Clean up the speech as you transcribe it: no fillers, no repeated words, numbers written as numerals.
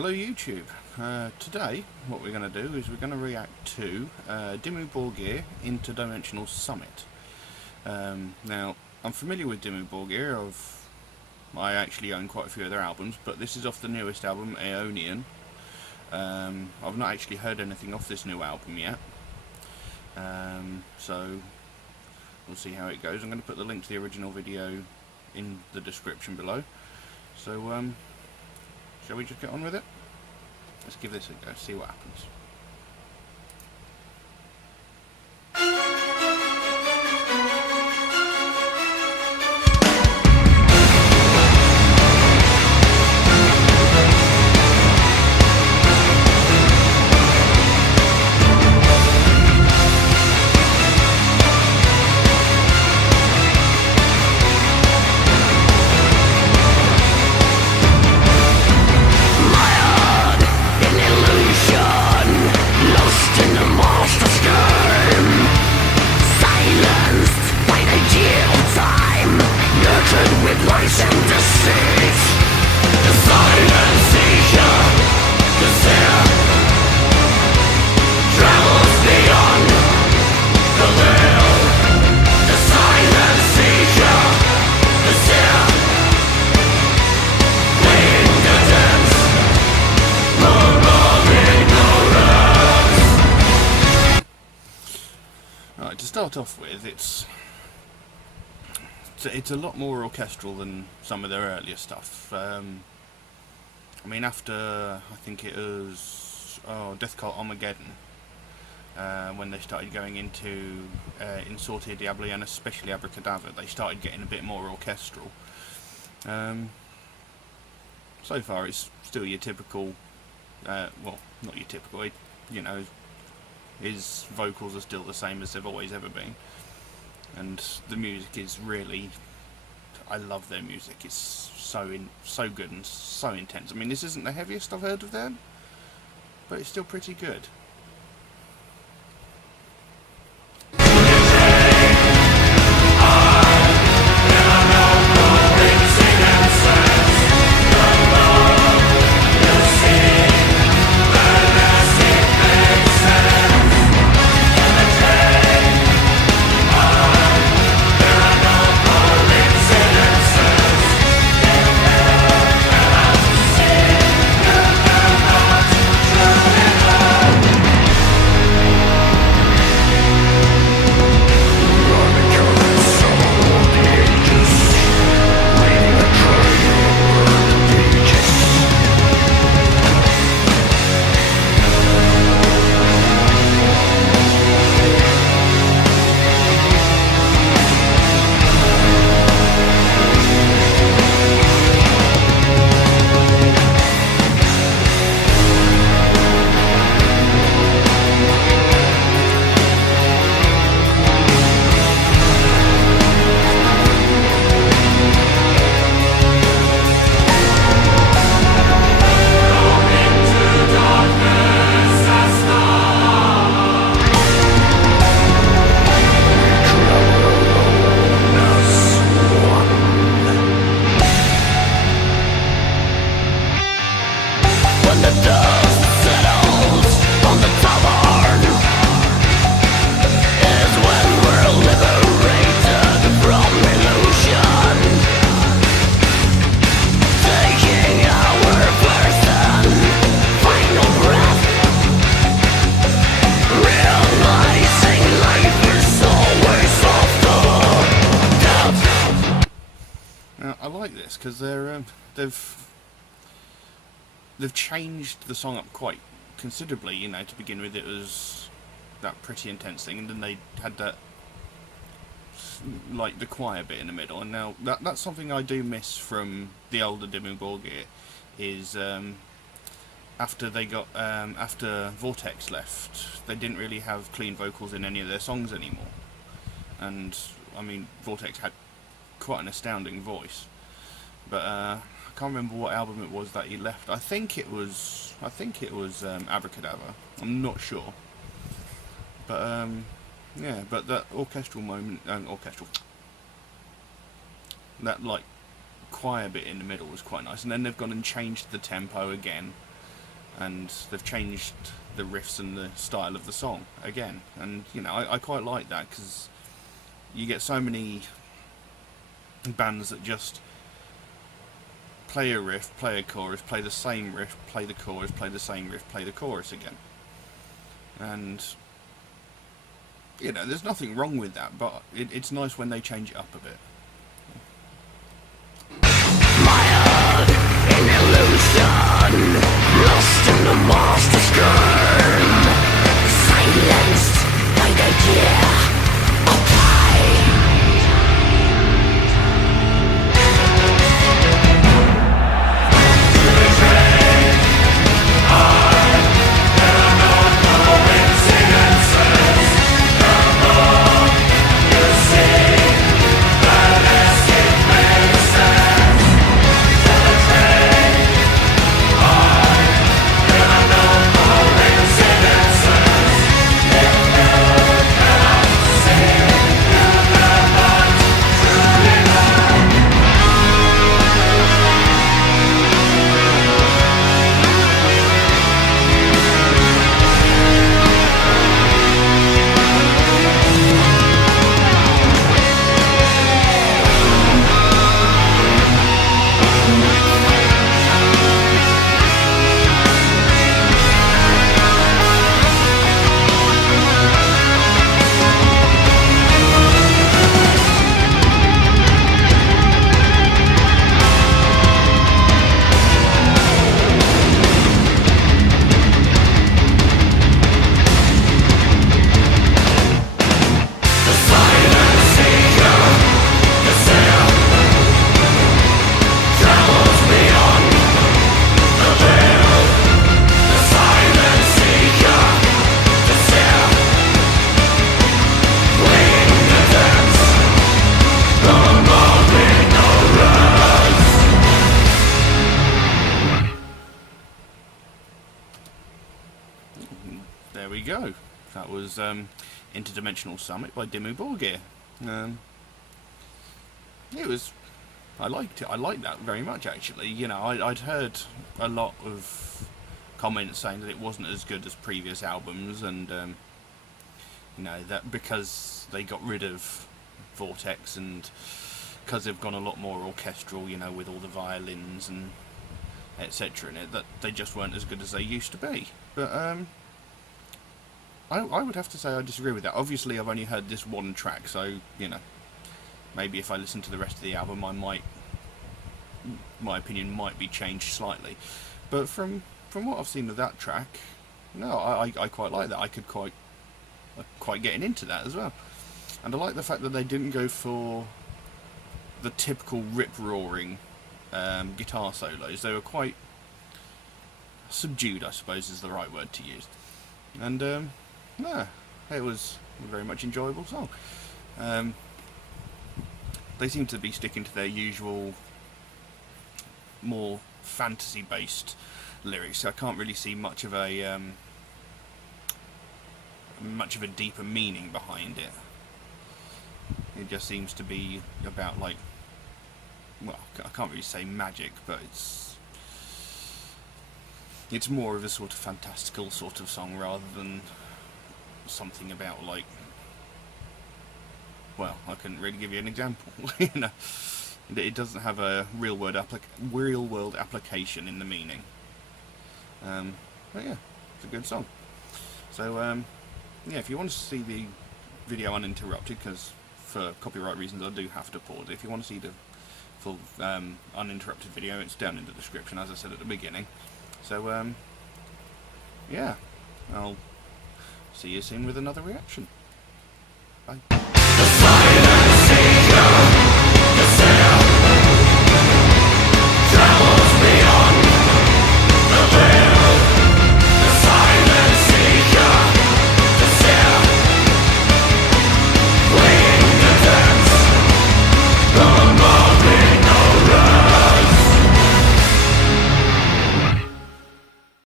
Hello YouTube. Today what we're going to do is we're going to react to Dimmu Borgir Interdimensional Summit. Now I'm familiar with Dimmu Borgir. I actually own quite a few of their albums, but this is off the newest album, Aeonian. I've not actually heard anything off this new album yet, so we'll see how it goes. I'm going to put the link to the original video in the description below. So shall we just get on with it? Let's give this a go, see what happens. To start off with, it's a lot more orchestral than some of their earlier stuff. I mean, after I think it was Death Cult Armageddon, when they started going into In Sorte Diablo and especially Abracadabra, they started getting a bit more orchestral. So far, it's still your typical. Well, not your typical. You know, his vocals are still the same as they've always ever been, and the music is really, I love their music. It's so good and so intense. I mean, this isn't the heaviest I've heard of them, but it's still pretty good. I like this because they've changed the song up quite considerably. You know, to begin with, it was that pretty intense thing, and then they had that like the choir bit in the middle, and now that's something I do miss from the older Dimmu Borgir. Is after they got after Vortex left, they didn't really have clean vocals in any of their songs anymore, and I mean Vortex had quite an astounding voice, but I can't remember what album it was that he left. I think it was Abracadabra. I'm not sure, but yeah. But that orchestral moment, that like choir bit in the middle was quite nice. And then they've gone and changed the tempo again, and they've changed the riffs and the style of the song again. And you know, I quite like that, because you get so many bands that just play a riff, play a chorus, play the same riff, play the chorus, play the same riff, play the chorus again. And you know, there's nothing wrong with that, but it's nice when they change it up a bit. Mired in illusion, lost in the monster's game, silenced by the idea of time. There we go. That was Interdimensional Summit by Dimmu Borgir. It was. I liked it. I liked that very much, actually. You know, I'd heard a lot of comments saying that it wasn't as good as previous albums, and you know, that because they got rid of Vortex and because they've gone a lot more orchestral, you know, with all the violins and etc. in it, that they just weren't as good as they used to be. But I would have to say I disagree with that. Obviously, I've only heard this one track, so you know, maybe if I listen to the rest of the album, my opinion might be changed slightly. But from what I've seen of that track, no, I quite like that. I could quite getting into that as well. And I like the fact that they didn't go for the typical rip-roaring guitar solos. They were quite subdued, I suppose is the right word to use. And yeah, it was a very much enjoyable song. They seem to be sticking to their usual, more fantasy-based lyrics. So I can't really see much of a deeper meaning behind it. It just seems to be about, like, well, I can't really say magic, but it's more of a sort of fantastical sort of song rather than something about, like, well, I couldn't really give you an example. You know, it doesn't have a real world application in the meaning. But yeah, it's a good song. So yeah, if you want to see the video uninterrupted, because for copyright reasons I do have to pause it. If you want to see the full uninterrupted video, it's down in the description, as I said at the beginning. So yeah, I'll see you soon with another reaction. Bye.